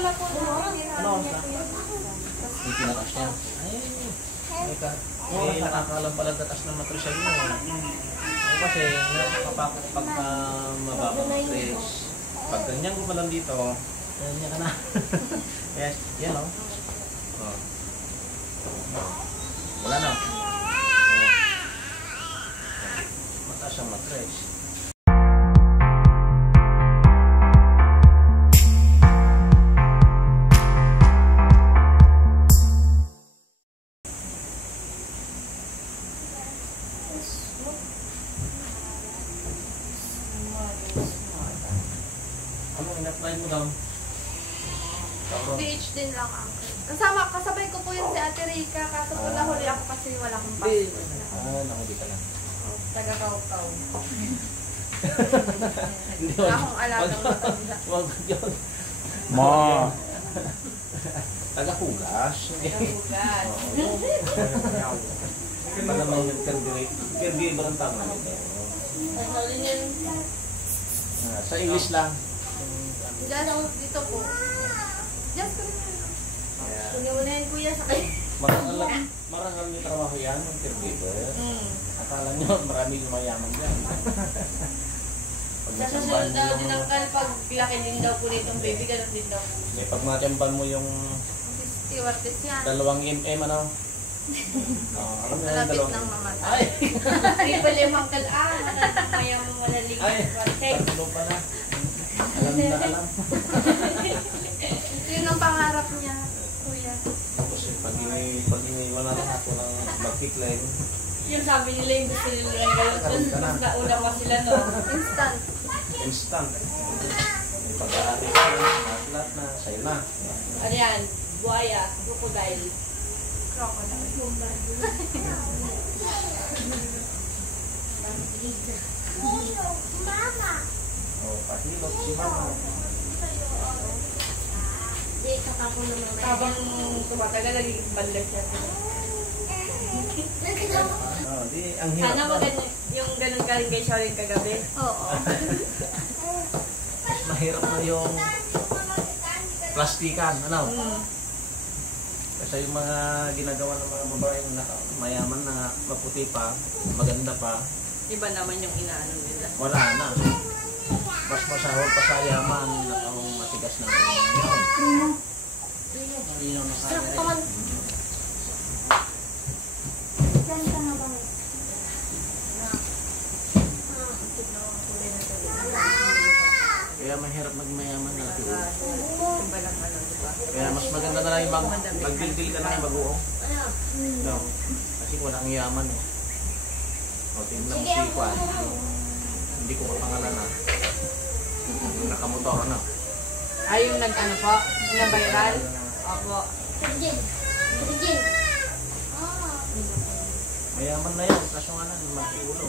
pala po. Ano oras na? May tinatas niya. Ay, nakakalam pala tatas ng matris sa inyo. Ako kasi, nakapapakot pagka mababa matris. Pag ganyan ko pa lang dito, ganyan ka na. Yes, yan o. Wala na. Mataas ang matris. Ano ina-try mo daw? PH din lang ang. Kasabay ko po yun si Ate Rica, kaso po nahuli ako kasi wala akong passport. Nahuli ka lang. Taga-Kaukaw. Hindi Wala akong alagang matanda. Wag yun. Ma. Taga-hugas. Taga-hugas. Pag naman yung caregiver ang tama nito. Sa English lang. Just dito po. Just ko rin. Kunin kuya sa kayo. Marangal yung trabaho yan, yung caregiver. Akala nyo, marami yung mayaman dyan. Sa susunod daw din ang pag laki din daw po nitong baby, ganun din daw po. Pag matyamban mo yung Stewardess yan. 2 mm, ano? Malapit ng mamatay. Ay! Hindi pa limang kalaan. Mayamang malalig. Ay! Tatlo pa na. Alam na alam. Yun ang pangarap niya, kuya. Tapos pag iniwala na ako ng magkikling. Yung sabi nila yung gusto nila yung gano'n. Mas nauna pa sila, no? Instant. Instant. Yung pag-aari ka, lahat na, sa'yo na. Ano yan? Buhaya, crocodile. Crocodile. Mama. O, pahilot si mama. Di, kakako naman. Habang tumatagal, naging banlag siya. Di, ang hirap Sana na. maganda yung ganun ka rin kay Sharon kagabi. Oo. Mas mahirap na yung plastikan, ano? Kasi yung mga ginagawa ng mga babae na mayaman na maputi pa, maganda pa, Iba naman yung inaano nila. wala na. Mas masahol pa sa yaman na ang matigas na yun. Sarap ka man. Saan ka na ba? Kaya mahirap magmayaman na ito. Iba lang ano, diba? Kaya mas maganda na lang yung magdildil ka na yung bagoong. No. Kasi walang yaman eh. O, tingnan mo si Juan. Hindi ko mapangalan na. Nakamotor na. Ay, yung nag-ano po? Yung viral? Opo. Regine. Regine. Mayaman na yan. Kaso nga lang, makiulo.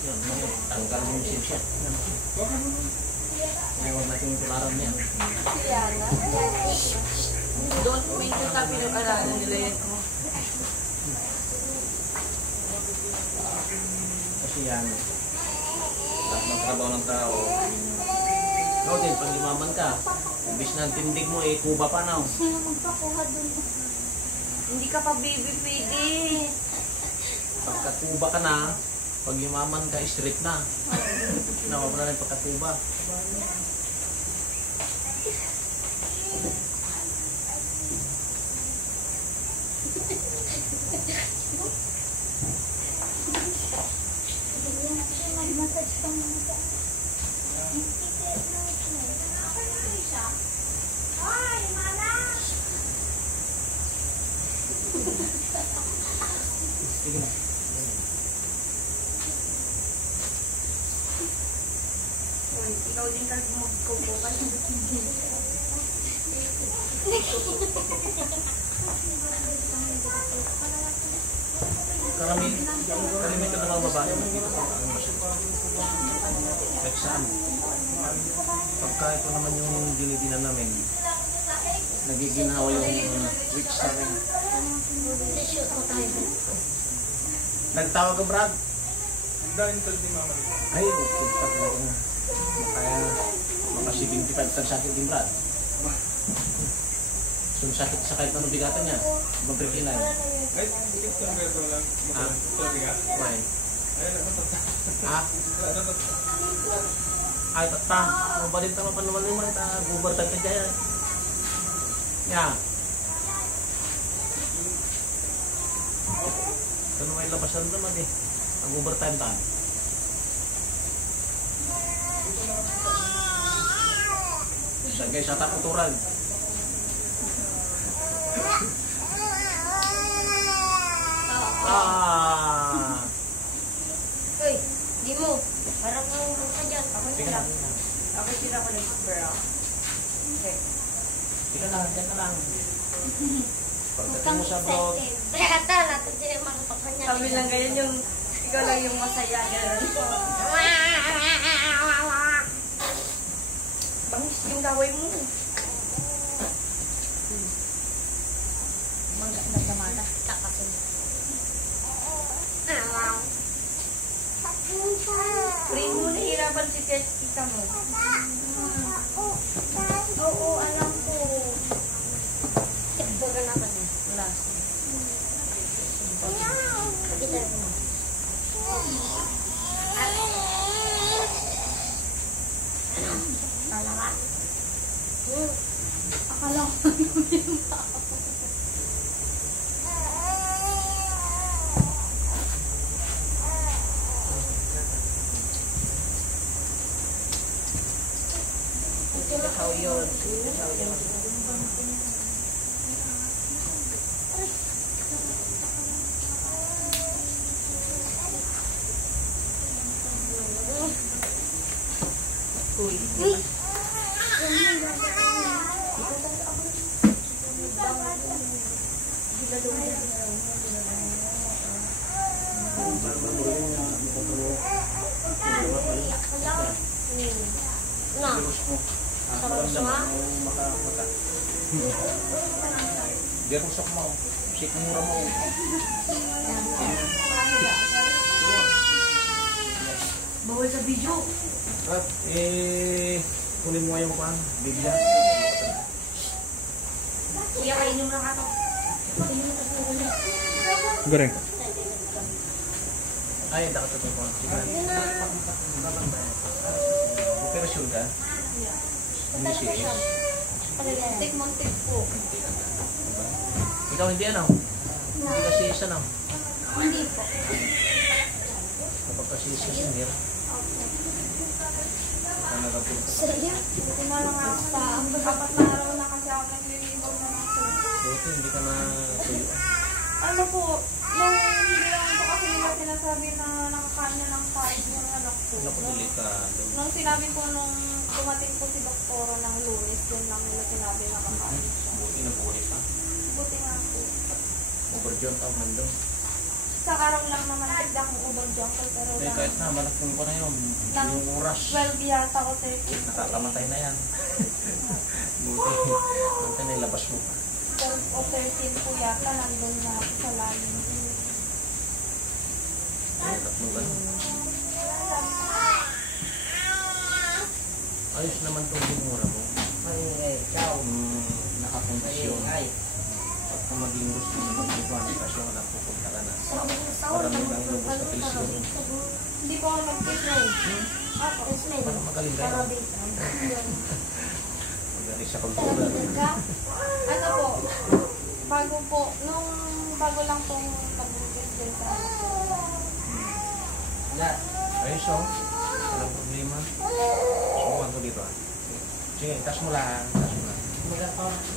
Yan, may tanggal mo yung sinsya. Kaya huwag natin yung tularan niya. Don't make it up yung alaala nila yan. Kasi yan, lahat ng trabaho ng tao, ikaw din, pag limaman ka, imbis na ang tindig mo, kuba pa na. Sino magpakuha dun? Hindi ka pa baby pwede. Pagkatuba ka na, pag yumaman ka, straight na. Nawawala na yung pagkatuba. Massage pang mata. Ay, mana! Sige na. Ikaw din ka magkukukan. Kalimitan ng mga babae, magkita pa ang kahit saan. Pagka ito naman yung dinidinan namin, nagiginawa yung witch namin. Shoot ko tayo. Nagtawag ka, Brad? Dahil ni Mama. Ay, okay. Kaya, maka 75 sa akin din, Brad. So, sakit sa kahit anong bigatan niya. Mag-3-9. Ay, sikip ko na ito lang. Ito bigat. Why? Ay, natata. Ah? Ay, tata. Mabalin tama pa naman naman. Gubartan ka dyan. Yeah. Kano may labasan naman eh. Ang overtime ta. Sa guys, sa takuturan. Ah. Uy, di mo. Parang ang ka dyan. Ako Sige sila. na. Ako sila ko nag-bra. Okay. Sige na, dyan ka lang. Pagdating mo sa Mukhang vlog. sensitive. Tata, natin sila makapagpan niya. Kami lang ganyan yung, ikaw lang yung masaya. Ganun. Bangis yung gawin mo. Mangga na tamada. Kakasin. Rin mo nahirapan si tita mo. Oo, alam ko. Tikbaga na ba niya? Wala. Kita mo. Akala ka? Akala ko. How yun? How yun? Uy. Na. Maramdaman mo maka. Biar usap mo. Sik mura mo. Bawal sa video. Rap, kunin mo yung pan. Bigla. Kuya, kainom lang ako. Goreng. Ay, dapat ito po. Sige na. Operasyon ka? Hindi siya. Tik montik po. Ikaw hindi ano? Hindi kasi isa na. Hindi po. Kapag kasi isa sinir. Seryo? Buti na lang ako sa 4 na araw na kasi ako naglilibog na ng Buti hindi ka na tuyo. Ano po, nung hindi lang po kasi nila sinasabi na nakakain na ng kain yung anak ko. Naku, delikado. Nung sinabi po nung dumating po si doktora ng Lunes, yun lang nila sinabi na kakain siya. Buti na buhay pa. Buti nga po. Overdone tawag man doon. Sa araw lang naman tigda kong ubang jungle pero Eh, lang kahit na, malakong ko na yun. Yung oras. 12 yata o 13. Nakakamatay na yan. Buti. Buti na ilabas mo pa. 12 o 13 po yata nandun na ako sa lalim. Ay, tatlong ganun. Ayos naman itong bumura mo. Nakakondisyon. Pagka maging gusto mo mag-iwan, kasi wala pupunta ka na. Marami lang lubos na pilisyon. Hindi po ako nag-kisay. Ako. Para magaling ka yun. Magaling sa kultura. Ano po, bago lang pong pag-ibig din sa Ayos o. Walang problema. Subukan ko dito ah. Sige, tas mo lang. Tas mo lang.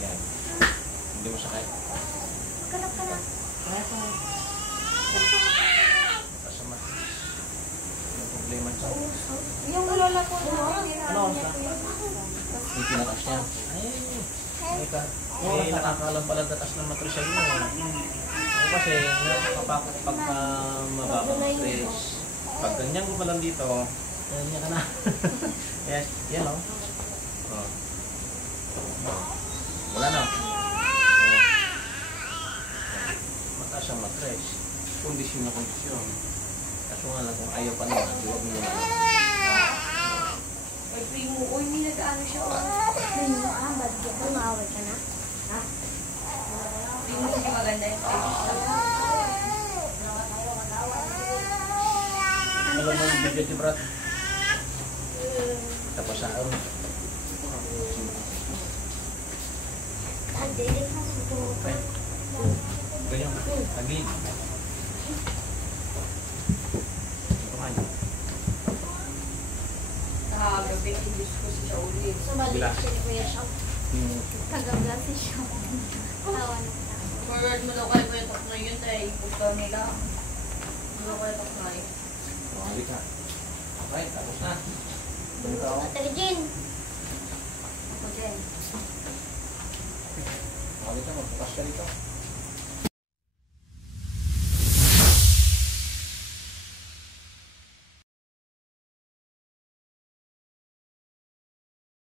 Yan. Hindi mo sakay. Tas sa matis. Walang problema siya. yung lola po na Ano, sa? Yung tinatas niya. Ay ka. Eh, nakakalam pala tatas ng matris sa inyo. Ako kasi, nakakapakot pagka mababa matris. Pag ganyan ko pa lang dito, ganyan ka na. Yes, yan o. Oh. Wala na. Mataas ang matris. Kondisyon na kondisyon. Kaso nga lang kung ayaw pa naman, huwag mo naman. Ay, primo, uy, may nag-ano siya. Ayun, bad ka. Tumawad maganda yung face. Alam mo yung video, Brad. Tapos sa araw. Okay. Ganyan. Agin. Kumain. Gabi, i-discuss siya ulit. So, balik Glass. siya ni Kuya Shop. Hmm. Taga-glass si Shop. Tawa na. Forward mo daw kayo yung takno yun tayo. Pagka nila. Mo daw kayo takno yun. Balik na. Okay, tapos na. Balik ako. Ate Jin. Okay. Balik na, magbukas ka dito.